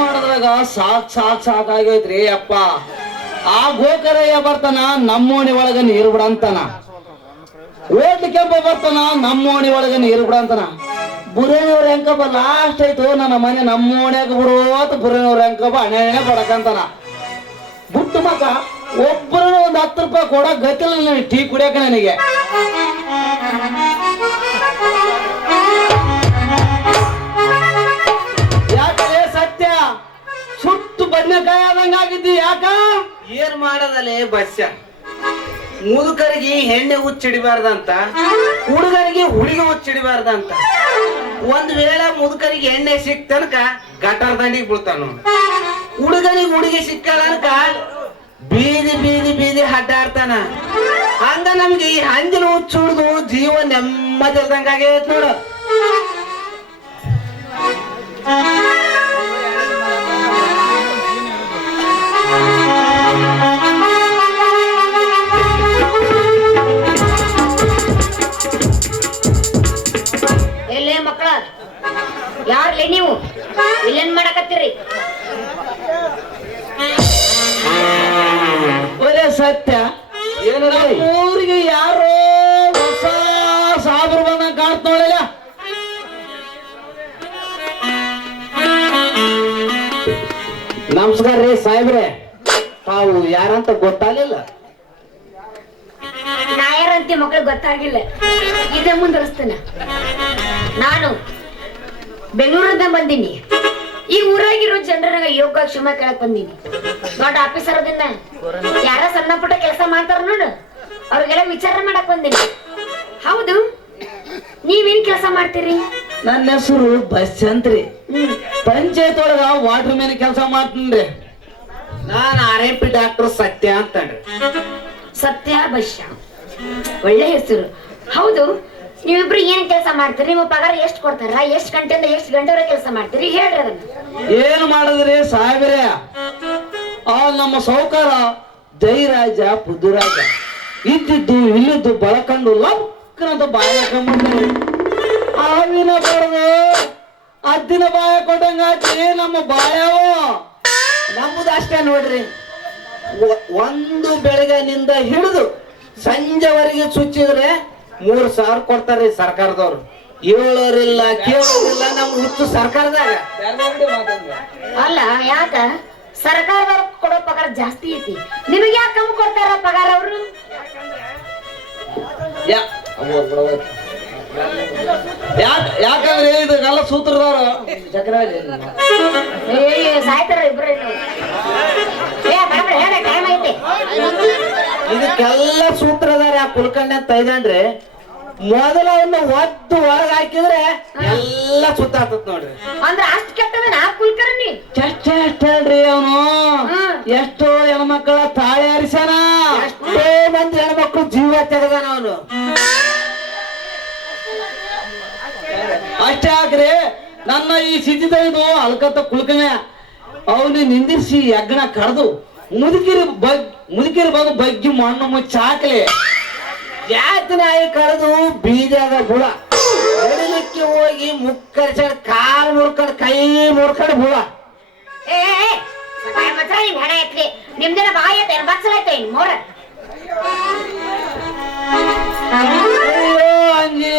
ಮಾಡಿದ್ರಾಗ ಸಾಕ್ ಸಾಕ್ ಸಾಕಾಗೈತ್ರಿ ಅಪ್ಪ. ಆ ಗೋಕರಯ್ಯ ಬರ್ತಾನ ನಮ್ಮೋಣಿ ಒಳಗ ನೀರು ಬಿಡಂತಾನ. ಕೆಂಪ ಬರ್ತಾನ ನಮ್ಮೋಣಿ ಒಳಗ ನೀರು ಬಿಡಂತಾನ. ಬುರೇನವ್ರ ಹೆಂಕಬ್ಬ ಲಾಸ್ಟ್ ಆಯ್ತು, ನನ್ನ ಮನೆ ನಮ್ಮೋಣ್ಯಾಗ ಬಿಡೋತ್ ಬುರೇನವ್ರ ಹೆಂಕಬ್ಬ ಹಣೆ ಬಡಕಂತಾನ. ಬುಟ್ಟು ಮಕ್ಕ ಒಬ್ಬರು ಒಂದ್ ಹತ್ತು ರೂಪಾಯಿ ಕೊಡಕ್ ಗತಿಲ್ಲ ನನಗೆ ಟೀ ಕುಡಿಯಕ ನನಗೆ. ಬದನೆಕಾಯಿ ಆದಂಗ ಆಗಿದ್ದಿ, ಯಾಕ? ಏನ್ ಮಾಡದಲ್ಲೇ ಬಸ್ಸ ಮುದುಕರಿಗೆ ಹೆಣ್ಣೆ ಹುಚ್ಚಿಡಿಬಾರ್ದಂತ, ಹುಡುಗರಿಗೆ ಹುಡುಗಿ ಹುಚ್ಚಿಡಿಬಾರ್ದಂತ, ಒಂದ್ ವೇಳೆ ಮುದುಕರಿಗೆ ಎಣ್ಣೆ ಸಿಕ್ತನಕ ಗಟಾರ್ ದಂಡಿಗೆ ಬೀಳ್ತಾನ ಹುಡುಗನಿಗೆ ಹುಡುಗಿ ಸಿಕ್ಕಲನಕ ಬೀದಿ ಬೀದಿ ಬೀದಿ ಅಡ್ಡಾಡ್ತಾನ. ಅಂದ ನಮ್ಗೆ ಈ ಹಂಜಿನ ಹುಚ್ಚು ಹುಡ್ದು ಜೀವ ನೆಮ್ಮದಿ ಇಲ್ದಂಗ ಆಗೈತ್ ನೋಡು. ನಮಸ್ಕಾರ ರೀ ಸಾಹೇಬ್ರೆ. ತಾವು ಯಾರಂತ ಗೊತ್ತಾಗಲಿಲ್ಲ? ನಾ ಯಾರಂತಿ ಮಕ್ಕಳು ಗೊತ್ತಾಗಿಲ್ಲ. ಇದೇ ಮುಂದುವರಿಸ್ತೇನೆ ನಾನು ಬೆಂಗಳೂರಿಂದ ಬಂದೀನಿ. ಈ ಊರಾಗಿರೋ ಜನರ ಯೋಗ ಕ್ಷಮ ಕೇಳಕ್ ಬಂದೀನಿ. ದೊಡ್ಡ ಆಫೀಸರ್ ಅದನ್ನ ಯಾರ ಸಣ್ಣ ಪುಟ್ಟ ಕೆಲಸ ಮಾಡ್ತಾರ ನೋಡು. ಅವ್ರಿಗೆಲ್ಲ ವಿಚಾರ ಮಾಡಕ್ ಬಂದೀನಿ. ಹೌದು. ನೀವೇನ್ ಕೆಲಸ ಮಾಡ್ತೀರಿ? ನನ್ನ ಹೆಸರು ಬಸ್ಸಂತ್ರಿ ಹ್ಮ್. ಪಂಚಾಯತ್ ಒಳಗ ವಾಟರ್ ಮ್ಯಾನ್ ಕೆಲಸ ಮಾಡ್ತೀನಿ ನಾನ್ R M P doctor Satya ಅಂತ ಸತ್ಯ ಭಷ್ಯ ಒಳ್ಳೆ ಹೆಸರು. ಹೌದು ನೀವಿಬ್ರು ಏನ್ ಕೆಲಸ ಮಾಡ್ತೀರಿ? ನಿಮ್ಮ ಪಗಾರ ಎಷ್ಟು ಕೊಡ್ತಾರ? ಎಷ್ಟು ಗಂಟೆಯಿಂದ ಎಷ್ಟು ಗಂಟೆವರೆಗೆ ಕೆಲಸ ಮಾಡ್ತೀರಿ? ಹೇಳ್ರಿ ಅದನ್ನ. ಏನು ಮಾಡಿದ್ರಿ ಸಾಹೇಬ್ರೆ? ಆ ನಮ್ಮ ಸೌಕಾರ ಜೈರಾಜ ಪುದುರಾಜ ಇದ್ದಿದ್ದು ಇಲ್ಲಿದ್ದು ಬಳಕಂಡು ಲಕ್ಕನಂತ ಬಾಯಕ ಹಾಕೊಂಡ್ಬಿಟ್ರು ಆವಿನ ಬಡದು ಅದ್ದಿನ ಬಾಯ ಕೊಟ್ಟಂಗ ನಮ್ಮ ಬಾಯವು? ನಮ್ಮದು ಅಷ್ಟೇ ನೋಡ್ರಿ. ಒಂದು ಬೆಳಗ್ಗೆನಿಂದ ಹಿಡಿದು ಸಂಜೆವರೆಗೆ ಚುಚ್ಚಿದ್ರೆ ಮೂರ್ ಸಾವಿರ ಕೊಡ್ತಾರ್ರಿ ಸರ್ಕಾರದವ್ರು. ಏಳೋರಿಲ್ಲ ಕೇಳೋರಿಲ್ಲ ನಮ್ ಹುಚ್ಚು ಸರ್ಕಾರದಾಗ. ಅಲ್ಲ ಯಾಕ? ಸರ್ಕಾರದವ್ರು ಕೊಡೋ ಪಗಾರ ಜಾಸ್ತಿ ಐತಿ. ನಿಮಗೆ ಯಾಕೆ ಕಮ್ಮಿ ಕೊಡ್ತಾರ ಪಗಾರ ಅವರು? ಯಾಕಂದ್ರೆ ಇದಕ್ಕೆಲ್ಲ ಟೈಮ್ ಐತಿ. ಇದಕ್ಕೆಲ್ಲ ಸೂತ್ರದಾರ ಆ ಕುಲ್ಕಂಡ ಅಂತ ಇದಂದ್ರೆ ಮೊದಲ ಒಂದು ಒದ್ದು ಒಳಗ್ ಹಾಕಿದ್ರೆ ಎಲ್ಲ ಸುತ್ತಾತತ್ ನೋಡ್ರಿ. ಅಂದ್ರೆ ಅಷ್ಟು ಕೆಟ್ಟದ ಕುಲ್ಕರ್ಣಿ? ಚೆಸ್ಟ್ ಹೇಳ್ರಿ ಅವನು. ಎಷ್ಟೋ ಹೆಣ್ಮಕ್ಳ ತಾಳಿ ಹರಿಸನ ಎಷ್ಟೋ ಮಂದಿ ಹೆಣ್ಮಕ್ಳು ಜೀವ ತೆಗೆದಾನ ಅವನು. ಅಷ್ಟೇ ಹಾಕ್ರಿ ನನ್ನ ಈ ಸಿದ್ಧಿದೈದು ಅಲ್ಕತ್ತ ಕುಲ್ಕನೆ ಅವನು ನಿಂದಿರಿಸಿ ಯಜ್ಞ ಕರೆದು ಮುದುಕಿರಿ ಬಗ್ ಮುದುಕಿರಿ ಬಂದು ಬಗ್ಗಿ ಮಣ್ಣು ಮುಚ್ಚಾಕಲಿ ಜಾತಿ ನಾಯಿ ಕಳೆದು ಬೀಜದ ಬುಡ ಹೊಡಿಲಿಕ್ಕೆ ಹೋಗಿ ಮುಕ್ಕರಿಸ ಕಾಲ್ ಮುರ್ಕಡ್ ಕೈ ಮುರ್ಕಡ್ ಬುಡ ಐತ್ರಿ ನಿಮ್ದಿನ ಬಾಯಿ ಬಚ್ಚಲ ಐತೆ ಮೋರ. ಅಯ್ಯೋ ಅಂಜಿ.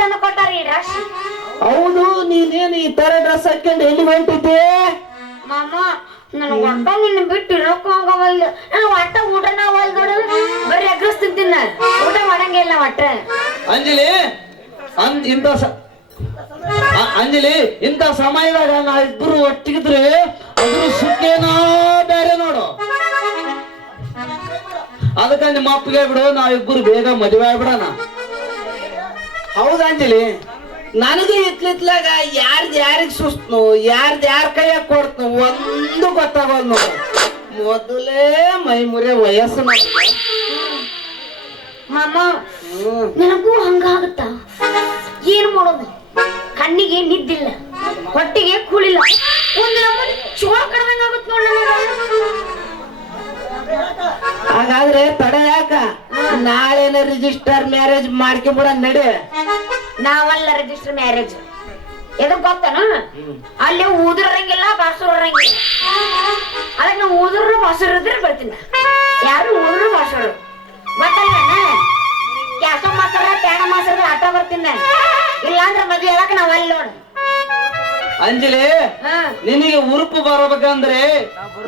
ತಂದು ಕೊಟ್ಟಾರ ಈ ಡ್ರೆಸ್ ಹೌದು ನೀನೇನು ಈ ತರ ಡ್ರೆಸ್ ಹಾಕೊಂಡು ಎಲ್ಲಿ ಹೊಂಟಿದ್ದೆ? ಮಾಮ ನನ್ ಒಟ್ಟ ನಿನ್ನ ಬಿಟ್ಟು ಇರೋಕ್ಕೂ ಆಗವಲ್ದು. ನನ್ ಒಟ್ಟ ಊಟನ ನೋಡು. ಬರೀ ಅಗ್ರಸ್ ತಿಂತೀನ ಊಟ ಮಾಡಂಗಿಲ್ಲ ಒಟ್ಟ ಅಂಜಲಿ ಇಂತ ಇಂತ ಸ- ಅ- ಅಂಜಲಿ ಇಂಥ ಸಮಯದಾಗ ಇಬ್ರು ಒಟ್ಟಿಗಿದ್ರೆ ಅದ್ರ ಸುಖೇನೋ ಬೇರೆ ನೋಡು. ಅದಕ್ಕ ನಿಮ್ಮ ಅಪ್ಪಗೆ ಬಿಡು ನಾವಿಬ್ಬರು ಬೇಗ ಮದುವೆ ಆಗ್ಬಿಡೋಣ. ಹೌದಂಜಲಿ ನನಗೆ ಇತ್ಲಿತ್ಲಾಗ ಯಾರ್ದು ಯಾರಿಗೆ ಸುಸ್ತು ಯಾರ್ದು ಯಾರ ಕೈಯಾಗ ಕೊಡ್ತು ಒಂದು ಗೊತ್ತಾಗಲ್ ನೋಡು. ಮೊದಲೇ ಮೈ ಮುರೆ ವಯಸ್ಸು. ಮಾಮ. ನನಗೂ ಹಂಗಾಗುತ್ತ? ಏನ್ ಮಾಡೋದು? ಕಣ್ಣಿಗೆ ನಿದ್ದಿಲ್ಲ ಹೊಟ್ಟಿಗೆ ಕೂಳಿಲ್ಲ. ಒಂದು ಚೋಳ ಕಡಿಮೆ ಆಗುತ್ತೆ ನೋಡಿ ಹಾಗಾದ್ರೆ ತಡ ಯಾಕ? ನಾಳೆನ ರಿಜಿಸ್ಟರ್ ಮ್ಯಾರೇಜ್ ಮಾಡ್ಕೊಂಬಿಡ ನಡಿ. ನಾವಲ್ಲ ರಿಜಿಸ್ಟರ್ ಮ್ಯಾರೇಜ್ ಎದಕ್ ಗೊತ್ತನ? ಅಲ್ಲಿ ಊದಿರಂಗಿಲ್ಲ ಬಾಸೂರ್ ಇರಂಗಿಲ್ಲ ಅದಕ್ಕೆ ನಾವು ಊದ್ರ ಬಾಸೂರ್ ಇದ್ರೆ ಬರ್ತೀನಿ ಯಾರು ಊದ್ರ ಬಾಸೂರು ಮತ್ತಲ್ಲ ಕ್ಯಾಸ ಮಾಸ್ತರ ಪ್ಯಾಣ ಮಾಸ್ತರ ಆಟ ಬರ್ತೀನಿ ನಾನು. ಇಲ್ಲಾಂದ್ರೆ ಮದ್ವೆ ಹೇಳಕ್ ನಾವ್ ಅಲ್ಲಿ ನೋಡು. ಅಂಜಲಿ ಹಾ. ನಿನಗೆ ಉರುಪು ಬರಬೇಕಂದ್ರೆ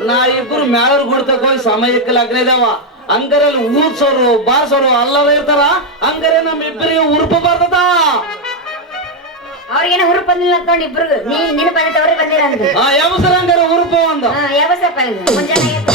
ನಾ ಇಬ್ರು ಮ್ಯಾಲರ್ ಗುಡ್ತಕ್ಕ ಹೋಗಿ ಸಮಯಕ್ಕೆ ಲಗ್ನ ಇದಾವ. ಹಂಗಾರಲ್ಲಿ ಊರ್ಸೋರು ಬಾಸೋರು ಅಲ್ಲದ ಇರ್ತಾರ ಅಂಗರೆ ನಮ್ ಇಬ್ಬರಿಗೆ ಉರುಪು ಬರ್ತದ ಅವ್ರಿಗೇನ ಹುರುಪ್ ಬಂದಿಲ್ಲ ಅಂತಕೊಂಡು ಇಬ್ರು ನೀ ನಿನ್ನ ಬಂದಿತ್ತು ಅವ್ರಿಗೆ ಬಂದಿಲ್ಲ ಅಂತ ಆ ಯಾವಸರ ಅಂಗರ ಉರುಪು ಅಂದ ಹಾ ಯಾವಸಪ್ಪ ಇದು ಮುಂಜಾನೆ ಎದ್ದು.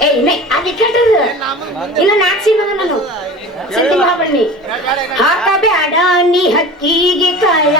ಏ ನೇ ಅದು ಕೆಟ್ಟದು ಇಲ್ಲ ನಾಲ್ಕು ಸಿನ್ನದ ನಾನು. ನೀ ಹಕ್ಕಿಗೆ ಕಾಯ